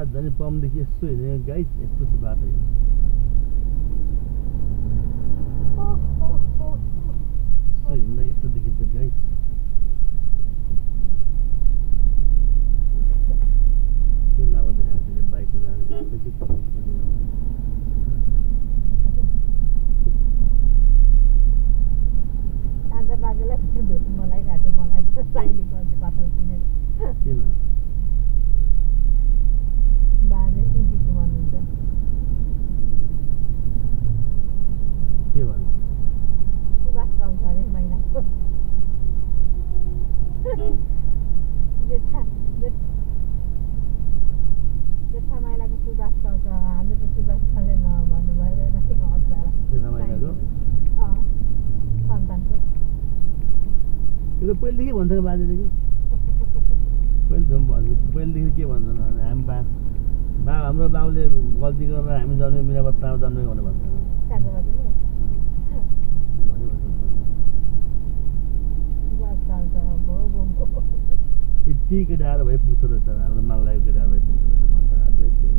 राजधानी पम्पदेखि यस्तो हिँड्ने गाइड यस्तो छ बाटो यो यस्तो हिँड्दा यस्तो देखिन्छ गाइड के नगर्दा देखाएको बाइक उडाने बाजेलाई भेट्नु मलाई घाटो मलाई त साइली गर्छ कथा सुनेर किन बाजे सिटीको भन्नुहुन्छ के भन्नु सुबास पाउँछ अरे महिनाको जेठा माइलाको सुबास पाउँछ हाम्रो त सुबास खाले भन्नुभयो जेठा माइलाको सन्तानको यो त पहिलेदेखि भन्छ कि बाजेले कि पहिलेदेखि के भन्छन् भने हामी हाम्रो बाबुले गल्ती गरेर हामी जन्मे मिनाबत्तामा जन्मेको भनेर भन्छ यति केटाहरू भइ पुग्दो रहेछ हाम्रो माललाई केटाहरू भइ पुग्दो रहेछ भन्छ अझै त्यो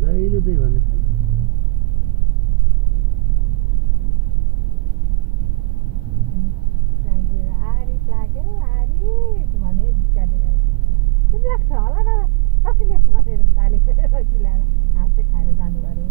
जहिले त्यही भन्ने खालि लाग्छ होला न कसैले बसेर ताली ल्याएर हाँसै खाएर जानु पर्यो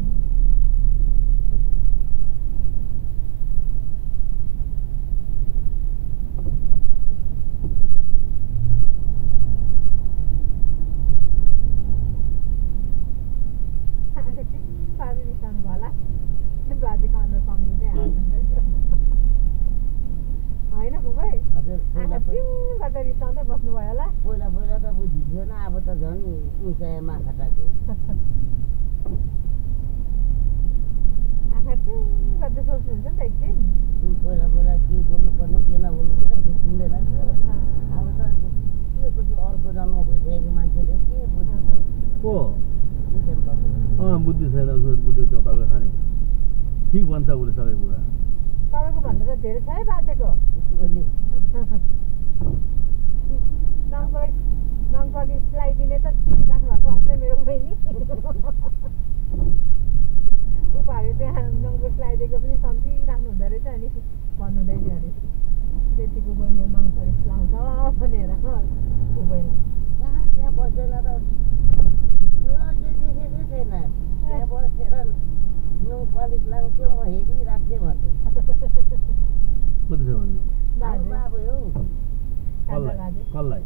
बाजे रिसाउनु भयो होला बाजेको अनुहार सम्झिँदै होइन खुबै गर्दा रिसाउँदै बस्नुभयो होला पहिला त बुझिथेन अब त झन् उचाइमा खटाको आँखा टिङ गर्दै सोच्नुहुन्छ नि त एकछिन पहिला के बोल्नुपर्ने के नबोल्नुपर्ने बुझिँदैन अब त के अर्को जन्म भइसकेको मान्छेले के बुझ्छ को बुद्धि छैन बुद्धि तपाईँको छ नि ठिक भन्छ उसले सबै कुरा तपाईँको भन्दा त धेरै छ है बाजेको नङपली सिलाइदिने त चिनिराख्नु भएको अझै मेरो बहिनी उपाहरू त्यहाँ नङपली सिलाइदिएको पनि सम्झिराख्नु हुँदो रहेछ अनि भन्नुहुँदैछ अरे जेठीको बहिनी नङपली सिलाउँछ भनेर उभैलाई त्यहाँ बस्दैन त देखेकै छैन त्यहाँ बसेर नङपली लाउँथ्यो म हेरिराख्थेँ भन्थेँ कति छ भन्ने बाबु हो कसलाई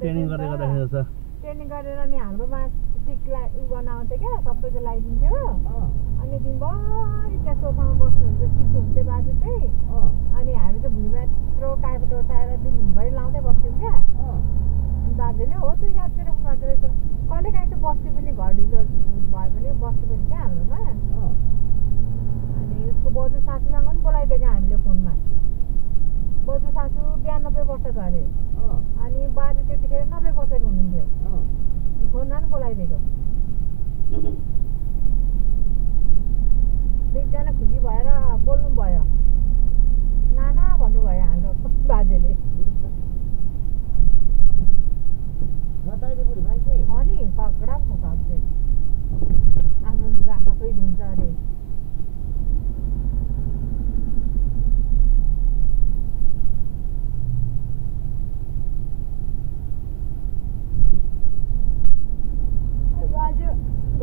ट्रेनिङ ट्रेनिङ गरेर नि हाम्रोमा टिकलाई उ बनाउँथ्यो क्या सबैको लगाइदिन्थ्यो अनि दिनभरि त्यहाँ सोफामा बस्नुहुन्छ सुत्नु हुन्थ्यो बाजे चाहिँ अनि हामी त भुइँमा यत्रो कागज ओछाएर दिनभरि लाउँदै बस्थ्यौँ क्या अनि बाजेले हो त्यो याद गरिराख्नु भएको रहेछ कहिलेकाहीँ त बस्ती पनि घर ढिलो भयो भने बस्ती पनि क्या हाम्रोमा उसको बजू सासूसँग पनि बोलाइदिएको हामीले फोनमा बजू सासू 92 वर्षको अरे अनि बाजे त्यतिखेर 90 वर्षको हुनुहुन्थ्यो फोनमा पनि बोलाइदिएको दुईजना खुसी भएर बोल्नु भयो नाना भन्नुभयो हाम्रो बाजेले अनि तगडा पो छ अझै आफ्नो लुगा आफै धुन्छ अरे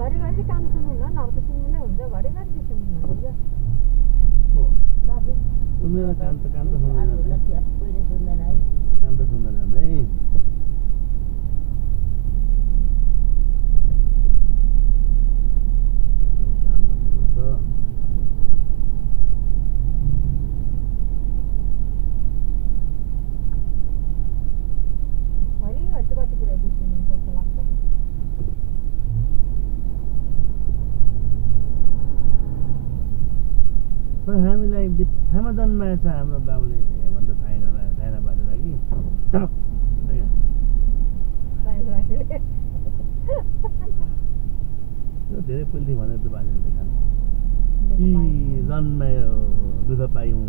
घरिघरि काम सुन्नुहुन्न नभए त सुन्नु नै हुन्छ घरिघरि के सुन्नुहुन्न सुन्दैन काम त सुन्दैन सुन्दैन है काम त सुन्दैन नै काम भनेको त घरिघरि चाहिँ कति कुरा बिर्सिनुहुन्छ जस्तो लाग्छ हामीलाई बित्थामा जन्माएछ हाम्रो बाबुले भन्दा छैन बाजेलाई कि धेरै पहिलेदेखि भनेको त बाजेले खानु जन्मायो दुःख पायौँ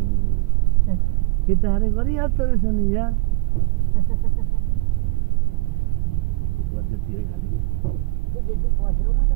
केटाहरूले गरिहाल्छ रहेछ नि यार त्यति है खालि त्यो पस्यो